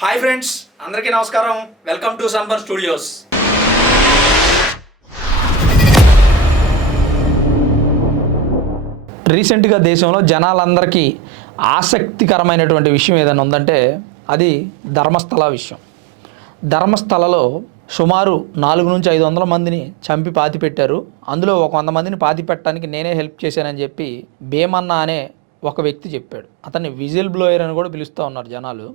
Hi friends అందరికీ నమస్కారం. Welcome to Sunburn Studios. రీసెంట్గా దేశంలో జనాలందరికీ ఆసక్తికరమైనటువంటి విషయం ఏదైనా ఉందంటే అది ధర్మస్థల విషయం. ధర్మస్థలలో సుమారు నాలుగు నుంచి ఐదు వందల మందిని చంపి పాతి పెట్టారు. అందులో ఒక వంద మందిని పాతి పెట్టడానికి నేనే హెల్ప్ చేశానని చెప్పి భీమన్న అనే ఒక వ్యక్తి చెప్పాడు. అతన్ని విజిల్ బ్లోయర్ అని కూడా పిలుస్తూ ఉన్నారు జనాలు.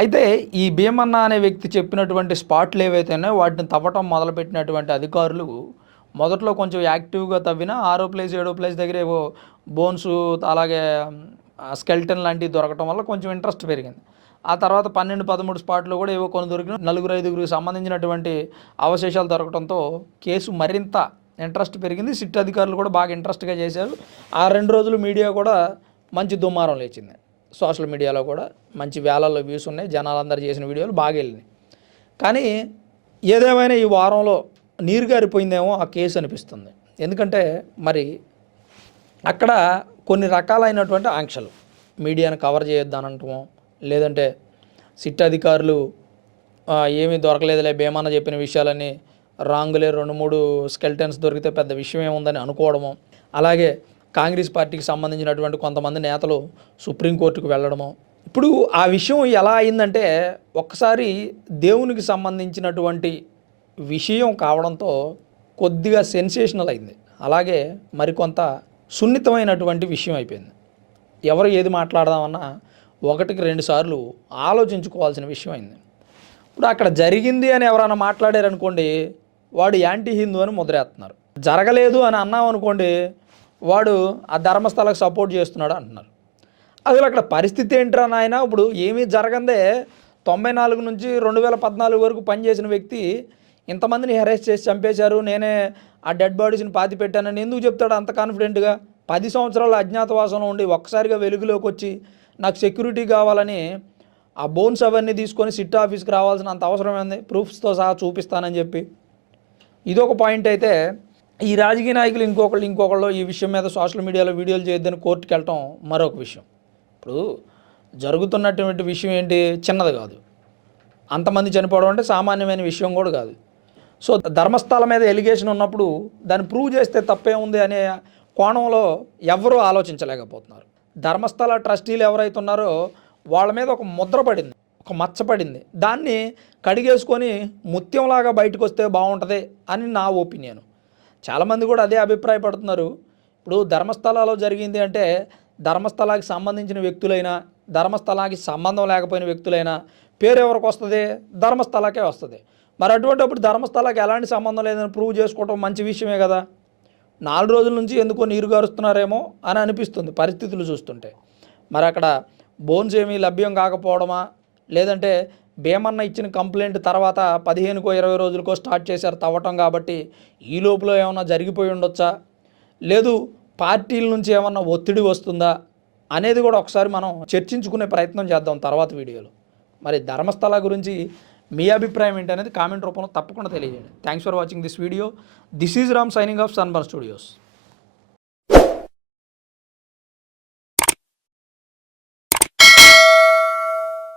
అయితే ఈ భీమన్న అనే వ్యక్తి చెప్పినటువంటి స్పాట్లు ఏవైతే ఉన్నాయో వాటిని తవ్వటం మొదలుపెట్టినటువంటి అధికారులు మొదట్లో కొంచెం యాక్టివ్గా తవ్వినా ఆరో ప్లేస్ ఏడో ప్లేస్ దగ్గర ఏవో బోన్స్ అలాగే స్కెల్టన్ లాంటివి దొరకటం వల్ల కొంచెం ఇంట్రెస్ట్ పెరిగింది. ఆ తర్వాత పన్నెండు పదమూడు స్పాట్లు కూడా ఏవో కొన్ని దొరికిన నలుగురు ఐదుగురికి సంబంధించినటువంటి అవశేషాలు దొరకడంతో కేసు మరింత ఇంట్రెస్ట్ పెరిగింది. సిట్ అధికారులు కూడా బాగా ఇంట్రెస్ట్గా చేశారు. ఆ రెండు రోజులు మీడియా కూడా మంచి దుమారం లేచింది. సోషల్ మీడియాలో కూడా మంచి వేలల్లో వ్యూస్ ఉన్నాయి. జనాలందరూ చేసిన వీడియోలు బాగా వెళ్ళినాయి. కానీ ఏదేమైనా ఈ వారంలో నీరు గారిపోయిందేమో ఆ కేసు అనిపిస్తుంది. ఎందుకంటే మరి అక్కడ కొన్ని రకాలైనటువంటి ఆంక్షలు. మీడియాను కవర్ చేయొద్దనంటాము లేదంటే సిట్ అధికారులు ఏమీ దొరకలేదులే భీమాన చెప్పిన విషయాలని రాంగులే రెండు మూడు స్కెల్టన్స్ దొరికితే పెద్ద విషయం ఏముందని అనుకోవడము అలాగే కాంగ్రెస్ పార్టీకి సంబంధించినటువంటి కొంతమంది నేతలు సుప్రీంకోర్టుకు వెళ్ళడము. ఇప్పుడు ఆ విషయం ఎలా అయిందంటే ఒక్కసారి దేవునికి సంబంధించినటువంటి విషయం కావడంతో కొద్దిగా సెన్సేషనల్ అయింది. అలాగే మరికొంత సున్నితమైనటువంటి విషయం అయిపోయింది. ఎవరు ఏది మాట్లాడదామన్నా ఒకటికి రెండు సార్లు ఆలోచించుకోవాల్సిన విషయం అయింది. ఇప్పుడు అక్కడ జరిగింది అని ఎవరైనా మాట్లాడారనుకోండి వాడు యాంటీ హిందూ అని ముద్రేస్తున్నారు జరగలేదు అని అన్నాం అనుకోండి వాడు ఆ ధర్మస్థలకు సపోర్ట్ చేస్తున్నాడు అంటున్నారు. అసలు అక్కడ పరిస్థితి ఏంట్రా నాయన? ఇప్పుడు ఏమీ జరగందే. తొంభై నాలుగు నుంచి రెండు వేల పద్నాలుగు వరకు పనిచేసిన వ్యక్తి ఇంతమందిని హెరాస్ చేసి చంపేశారు. నేనే ఆ డెడ్ బాడీస్ని పాతి పెట్టానని ఎందుకు చెప్తాడు అంత కాన్ఫిడెంట్గా పది సంవత్సరాలు అజ్ఞాతవాసంలో ఉండి ఒక్కసారిగా వెలుగులోకి వచ్చి నాకు సెక్యూరిటీ కావాలని ఆ బోన్స్ అవన్నీ తీసుకొని సిట్ ఆఫీస్కి రావాల్సిన అంత అవసరం ఏంది? ప్రూఫ్స్తో సహా చూపిస్తానని చెప్పి. ఇదొక పాయింట్ అయితే ఈ రాజకీయ నాయకులు ఇంకొకళ్ళు ఇంకొకళ్ళు ఈ విషయం మీద సోషల్ మీడియాలో వీడియోలు చేయొద్దని కోర్టుకు వెళ్ళటం మరొక విషయం. ఇప్పుడు జరుగుతున్నటువంటి విషయం ఏంటి? చిన్నది కాదు. అంతమంది చనిపోవడం అంటే సామాన్యమైన విషయం కూడా కాదు. సో ధర్మస్థల మీద ఎలిగేషన్ ఉన్నప్పుడు దాన్ని ప్రూవ్ చేస్తే తప్పే ఉంది అనే కోణంలో ఎవరూ ఆలోచించలేకపోతున్నారు. ధర్మస్థల ట్రస్టీలు ఎవరైతే ఉన్నారో వాళ్ళ మీద ఒక ముద్ర పడింది ఒక మచ్చ పడింది. దాన్ని కడిగేసుకొని ముత్యంలాగా బయటకు వస్తే బాగుంటుంది అని నా ఒపీనియన్. చాలామంది కూడా అదే అభిప్రాయపడుతున్నారు. ఇప్పుడు ధర్మస్థలాలో జరిగింది అంటే ధర్మస్థలానికి సంబంధించిన వ్యక్తులైనా ధర్మస్థలానికి సంబంధం లేకపోయిన వ్యక్తులైనా పేరు ఎవరికి వస్తుంది? ధర్మస్థలాకే వస్తుంది. మరి అటువంటిప్పుడు ధర్మస్థలానికి ఎలాంటి సంబంధం లేదని ప్రూవ్ చేసుకోవడం మంచి విషయమే కదా. నాలుగు రోజుల నుంచి ఎందుకో నీరు గారుస్తున్నారేమో అని అనిపిస్తుంది పరిస్థితులు చూస్తుంటే. మరి అక్కడ బోన్స్ ఏమీ లభ్యం కాకపోవడమా? లేదంటే భీమన్న ఇచ్చిన కంప్లైంట్ తర్వాత పదిహేనుకో ఇరవై రోజులకో స్టార్ట్ చేశారు తవ్వటం కాబట్టి ఈ లోపల ఏమన్నా జరిగిపోయి ఉండొచ్చా? లేదు పార్టీల నుంచి ఏమన్నా ఒత్తిడి వస్తుందా? అనేది కూడా ఒకసారి మనం చర్చించుకునే ప్రయత్నం చేద్దాం తర్వాత వీడియోలో. మరి ధర్మస్థల గురించి మీ అభిప్రాయం ఏంటనేది కామెంట్ రూపంలో తప్పకుండా తెలియజేయండి. Thanks for watching this video this is Ram signing off Sunburn Studios